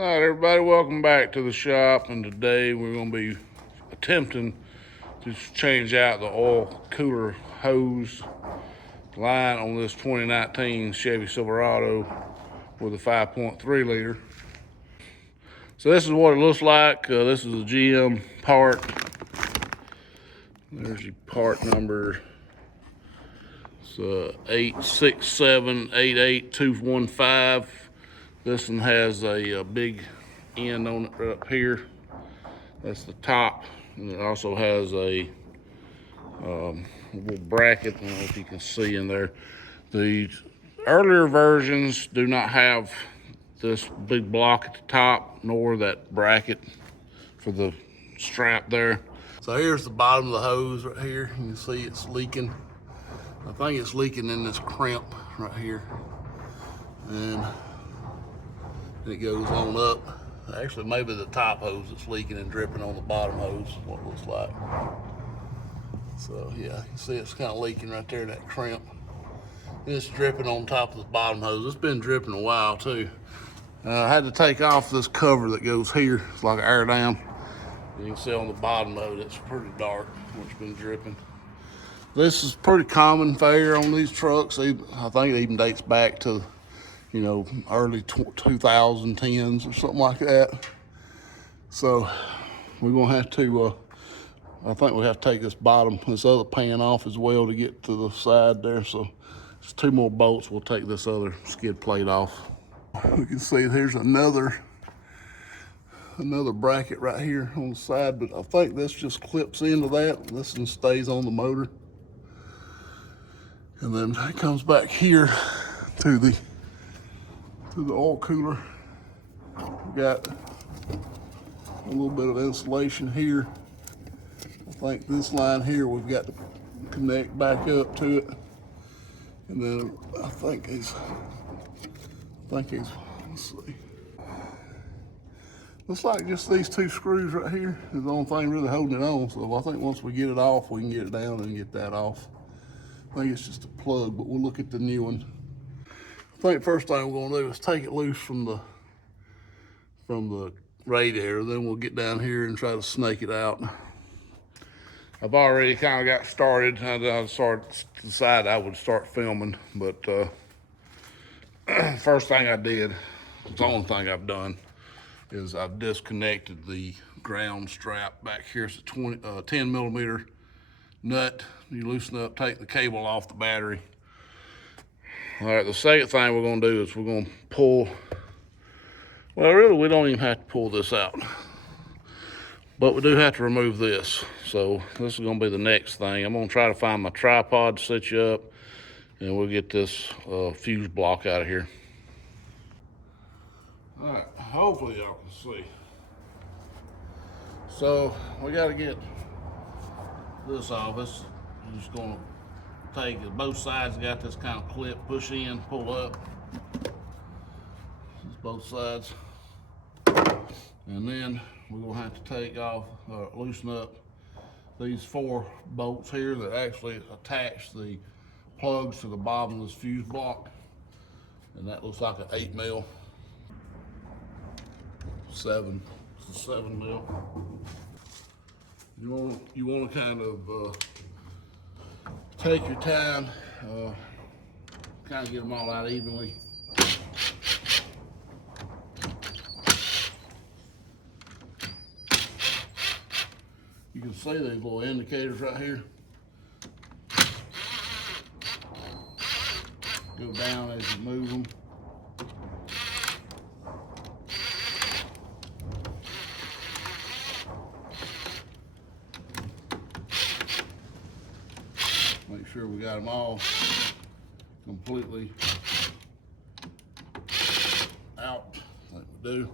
All right, everybody, welcome back to the shop. And today we're going to be attempting to change out the oil cooler hose line on this 2019 Chevy Silverado with a 5.3 liter. So this is what it looks like. This is a GM part. There's your part number. It's 867-88215. This one has a big end on it right up here. That's the top, and it also has a little bracket. I don't know if you can see in there. The earlier versions do not have this big block at the top, nor that bracket for the strap there. So here's the bottom of the hose right here. You can see it's leaking. I think it's leaking in this crimp right here. And it goes on up. Actually, maybe the top hose that's leaking and dripping on the bottom hose is what it looks like. So yeah, you can see it's kind of leaking right there, that crimp. It's dripping on top of the bottom hose. It's been dripping a while too. I had to take off this cover that goes here. It's like an air dam. You can see on the bottom of it, it's pretty dark where it's been dripping. This is pretty common fare on these trucks. I think it even dates back to, you know, early 2010s or something like that. So we're gonna have to, I think we have to take this other pan off as well to get to the side there. So there's 2 more bolts. We'll take this other skid plate off. We can see there's another bracket right here on the side, but I think this just clips into that. This one stays on the motor. And then it comes back here to the oil cooler. We got a little bit of insulation here. I think this line here we've got to connect back up to it. And then I think he's, let's see. Looks like just these 2 screws right here is the only thing really holding it on. So I think once we get it off, we can get it down and get that off. I think it's just a plug, but we'll look at the new one. I think first thing we're gonna do is take it loose from the radiator. Then we'll get down here and try to snake it out. I've already kind of got started. I decided I would start filming, but first thing I did, the only thing I've done, is I've disconnected the ground strap back here. It's a 10 millimeter nut. You loosen up, take the cable off the battery. All right, the second thing we're gonna do is we're gonna pull, well, really, we don't even have to pull this out, but we do have to remove this. So this is gonna be the next thing. I'm gonna try to find my tripod to set you up, and we'll get this fuse block out of here. All right, hopefully y'all can see. So we gotta get this off. This is just gonna take it. Both sides got this kind of clip, push in, pull up. This is both sides. And then we're gonna have to take off, loosen up these 4 bolts here that actually attach the plugs to the bottom of this fuse block. And that looks like an 8 mil. 7, it's a 7 mil. You want to kind of take your time, kind of get them all out evenly. You can see these little indicators right here. Go down as you move them. Make sure we got them all completely out like we do.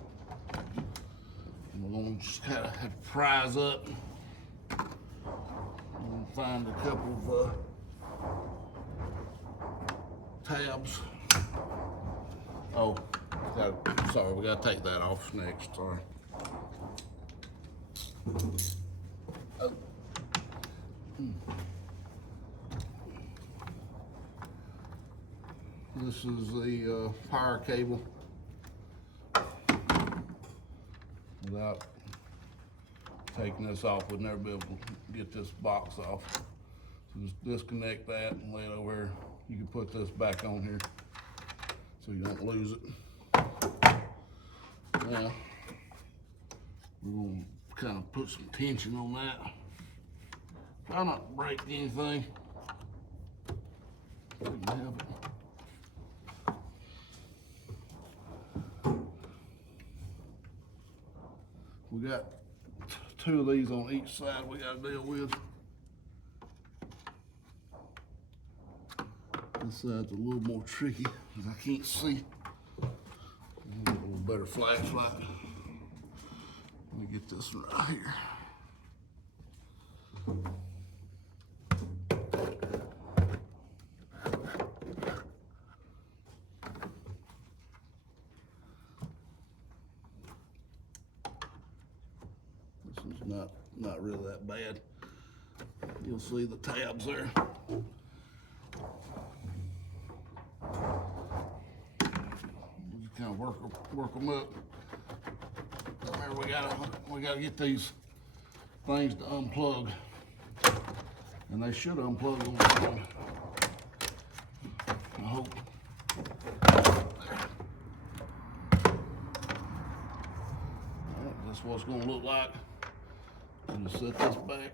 And we're gonna just kind of have to prise up. I'm gonna find a couple of tabs. Oh, sorry, we gotta take that off next, sorry. Oh. This is the power cable. without taking this off. We'd never be able to get this box off. So just disconnect that and lay it over here. You can put this back on here so you don't lose it. Now, we're gonna kind of put some tension on that. Try not to break anything. We can have it. We got two of these on each side we got to deal with. This side's a little more tricky because I can't see. Get a little better flashlight. Let me get this one right here. This one's not really that bad. You'll see the tabs there. Kind of work them up. Remember, we gotta get these things to unplug, and they should unplug on their own. I hope. That's what it's gonna look like. I'm gonna set this back.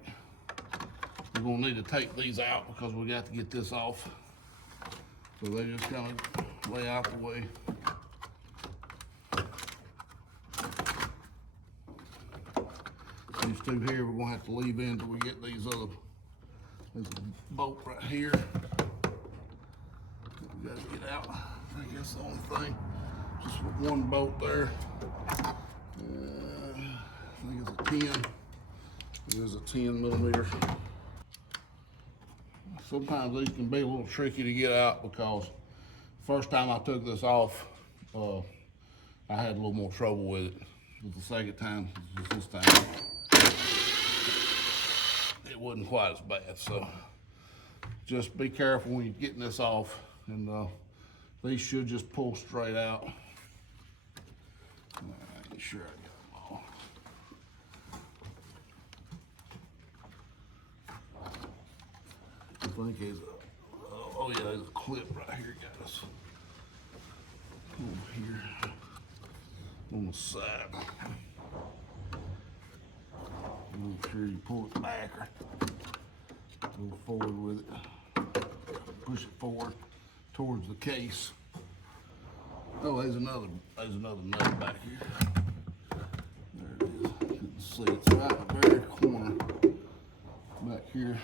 We're gonna need to take these out because we got to get this off. So they just kind of lay out the way. These two here we're gonna have to leave in until we get these other. There's a bolt right here. We gotta get out. I think that's the only thing. Just one bolt there. I think it's a 10. It is a 10mm. Sometimes these can be a little tricky to get out because first time I took this off, I had a little more trouble with it. But the second time, this time, it wasn't quite as bad. So just be careful when you're getting this off, and these should just pull straight out. Make sure I get them all. I think there's oh yeah, there's a clip right here, guys. Over here on the side. Make sure you pull it back or go forward with it. Push it forward towards the case. Oh, there's another nut back here. There it is. You can see it's right in the very corner back here.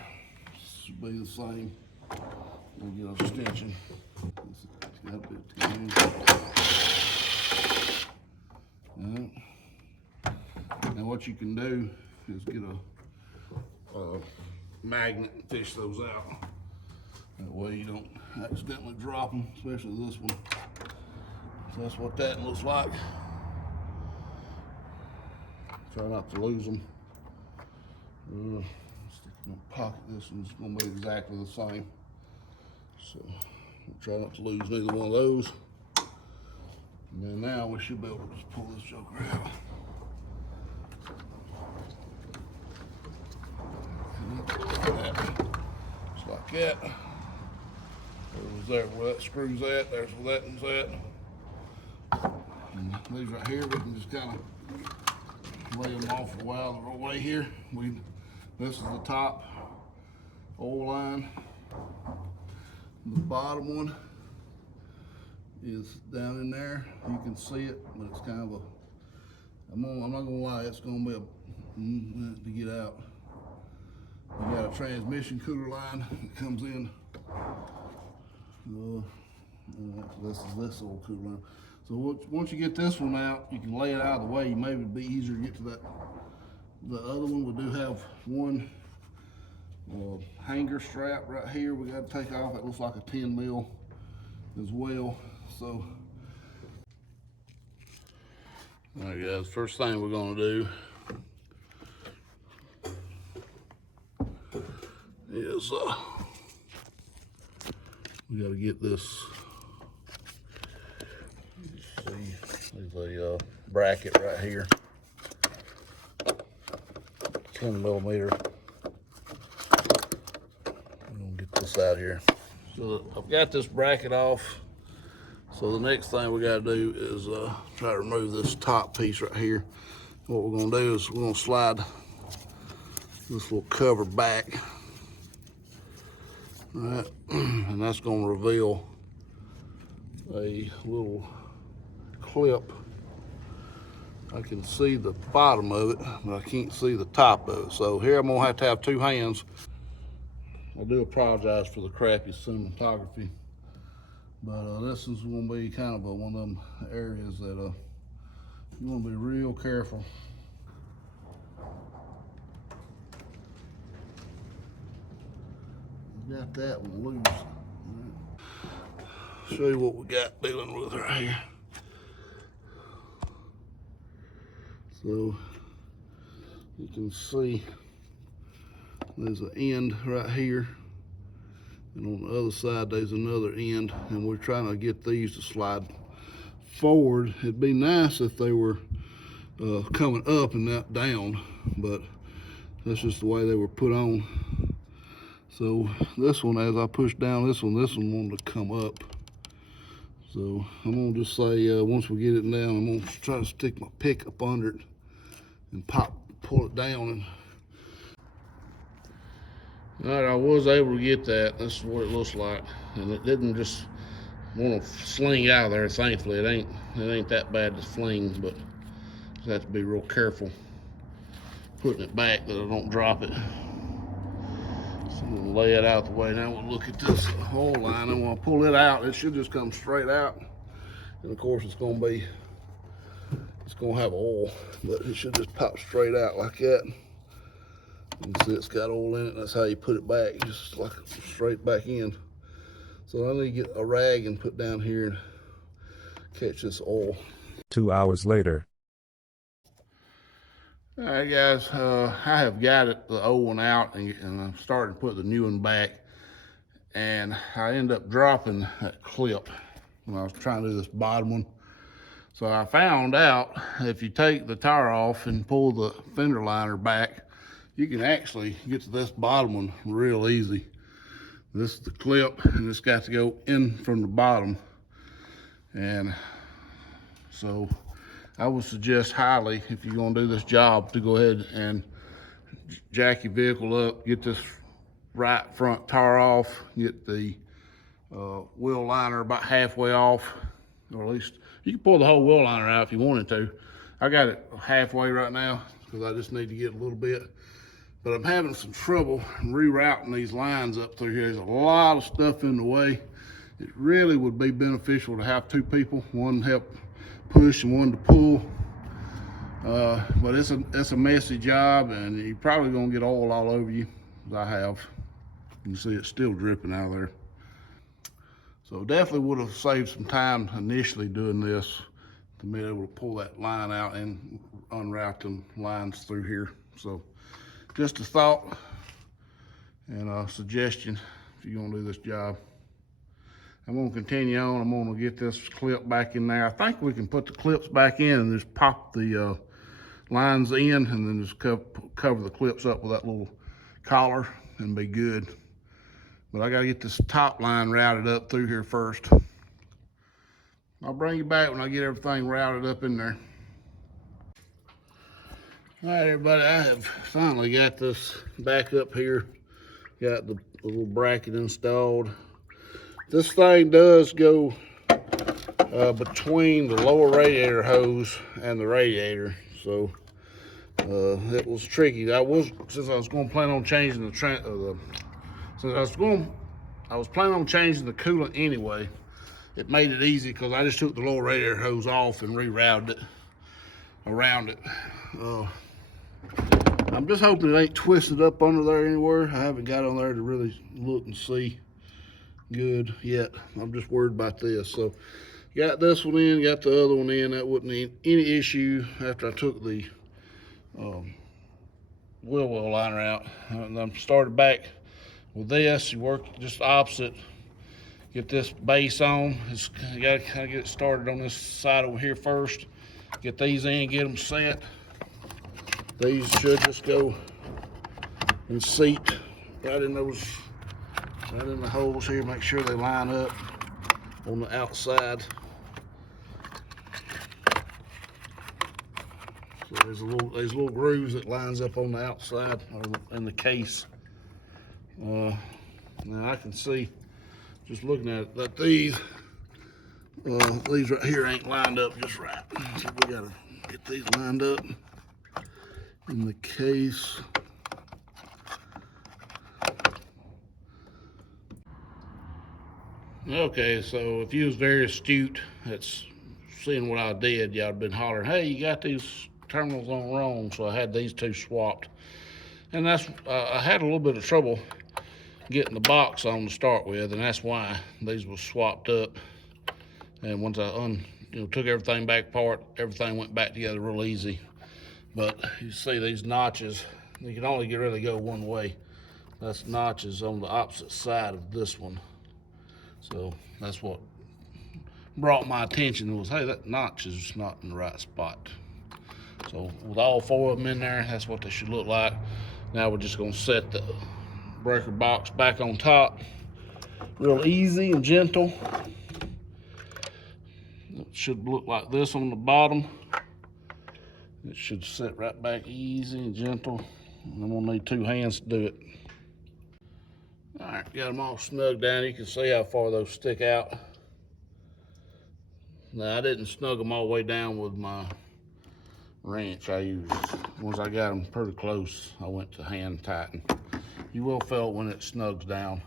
Should be the same. We'll get an extension. It's got a bit of time. Now what you can do is get a magnet and fish those out. That way you don't accidentally drop them, especially this one. So that's what that looks like. Try not to lose them. Stick in my pocket. This one's gonna be exactly the same. So try not to lose neither one of those. And then now we should be able to just pull this joker out. Just like that. There where that screw's at, there's where that one's at. And these right here, we can just kind of lay them off a while the way here. This is the top oil line. The bottom one is down in there. You can see it, but it's kind of a, I'm not gonna lie, it's gonna be a to get out. You got a transmission cooler line that comes in. This is this old cooler line. So once you get this one out, you can lay it out of the way. Maybe it'd be easier to get to that. The other one, we do have one hanger strap right here we got to take off. It looks like a 10mm as well. So, all right, guys. First thing we're gonna do is we got to get this. See, there's a bracket right here. 10mm. I'm gonna get this out here. So I've got this bracket off. So the next thing we gotta do is try to remove this top piece right here. What we're gonna do is we're gonna slide this little cover back. All right, and that's gonna reveal a little clip. I can see the bottom of it, but I can't see the top of it. So here I'm gonna have to have two hands. I do apologize for the crappy cinematography, but this is gonna be kind of one of them areas that you wanna be real careful. Got that one loose. Right. Show you what we got dealing with right here. So you can see there's an end right here, and on the other side there's another end, and we're trying to get these to slide forward. It'd be nice if they were coming up and not down, but that's just the way they were put on. So this one, as I push down this one wanted to come up. So I'm gonna just say, once we get it down, I'm gonna try to stick my pick up under it and pull it down. All right, I was able to get that. This is what it looks like, and it didn't just want to sling out of there. Thankfully, it ain't that bad to fling, but you have to be real careful putting it back that I don't drop it. So I'm gonna lay it out the way. Now we'll look at this hole line, and when I pull it out, it should just come straight out. And of course, it's gonna have oil, but it should just pop straight out like that. You can see it's got oil in it. That's how you put it back, just like straight back in. So I need to get a rag and put down here and catch this oil. 2 hours later. All right, guys, I have got the old one out, and I'm starting to put the new one back, and I end up dropping that clip when I was trying to do this bottom one. So I found out if you take the tire off and pull the fender liner back, you can actually get to this bottom one real easy. This is the clip, and it's got to go in from the bottom. And so I would suggest highly, if you're gonna do this job, to go ahead and jack your vehicle up, get this right front tire off, get the wheel liner about halfway off, or at least you can pull the whole wheel liner out if you wanted to. I got it halfway right now because I just need to get a little bit. But I'm having some trouble rerouting these lines up through here. There's a lot of stuff in the way. It really would be beneficial to have two people, one to help push and one to pull. But it's a messy job, and you're probably gonna get oil all over you, as I have. You can see it's still dripping out of there. So definitely would have saved some time initially doing this to be able to pull that line out and unroute them lines through here. So just a thought and a suggestion if you're gonna do this job. I'm gonna continue on. I'm gonna get this clip back in there. I think we can put the clips back in and just pop the lines in, and then just cover the clips up with that little collar and be good. But I gotta get this top line routed up through here first. I'll bring you back when I get everything routed up in there. All right, everybody, I have finally got this back up here. Got the little bracket installed. This thing does go between the lower radiator hose and the radiator, so it was tricky. Since I was going to plan on changing I was planning on changing the coolant anyway. It made it easy because I just took the lower radiator hose off and rerouted it around it. I'm just hoping it ain't twisted up under there anywhere. I haven't got on there to really look and see good yet. I'm just worried about this. So got this one in, got the other one in. That wouldn't be any issue after I took the wheel well liner out. And I'm started back with this. You work just opposite. Get this base on. You gotta kind of get it started on this side over here first. Get these in, get them set. These should just go and seat right in those, right in the holes here. Make sure they line up on the outside. So there's little grooves that lines up on the outside in the case. Now I can see, just looking at it, that these right here ain't lined up just right. So we gotta get these lined up in the case. Okay, so if you was very astute at seeing what I did, y'all have been hollering, hey, you got these terminals on wrong. So I had these two swapped. And that's, I had a little bit of trouble getting the box on to start with, and that's why these were swapped up. And once I took everything back apart, everything went back together real easy. But you see these notches, you can only really go one way. That's notches on the opposite side of this one. So that's what brought my attention was, hey, that notch is not in the right spot. So with all four of them in there, that's what they should look like. Now we're just gonna set the breaker box back on top, real easy and gentle. It should look like this on the bottom. It should sit right back easy and gentle. And I'm gonna need 2 hands to do it. All right, got them all snug down. You can see how far those stick out. Now I didn't snug them all the way down with my wrench I used. Once I got them pretty close, I went to hand tighten. You will feel it when it snugs down.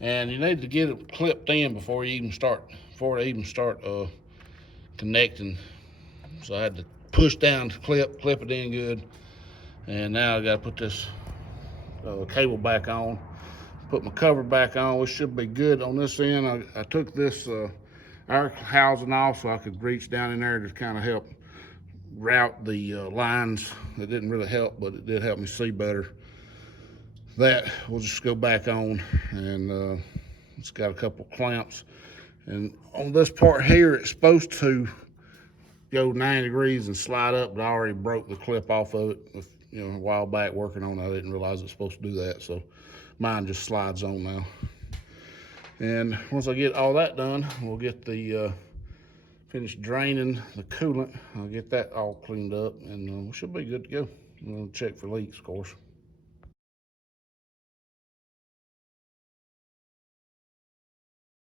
And you need to get it clipped in before they even start connecting. So I had to push down to clip it in good. And now I got to put this cable back on, put my cover back on. It should be good on this end. I took this air housing off so I could reach down in there to kind of help route the lines. It didn't really help, but it did help me see better. That we'll just go back on, and it's got a couple clamps. And on this part here, it's supposed to go 9 degrees and slide up, but I already broke the clip off of it a while back working on it. I didn't realize it's supposed to do that, so mine just slides on now. And once I get all that done, we'll get the finish draining the coolant. I'll get that all cleaned up, and we should be good to go. We'll check for leaks, of course.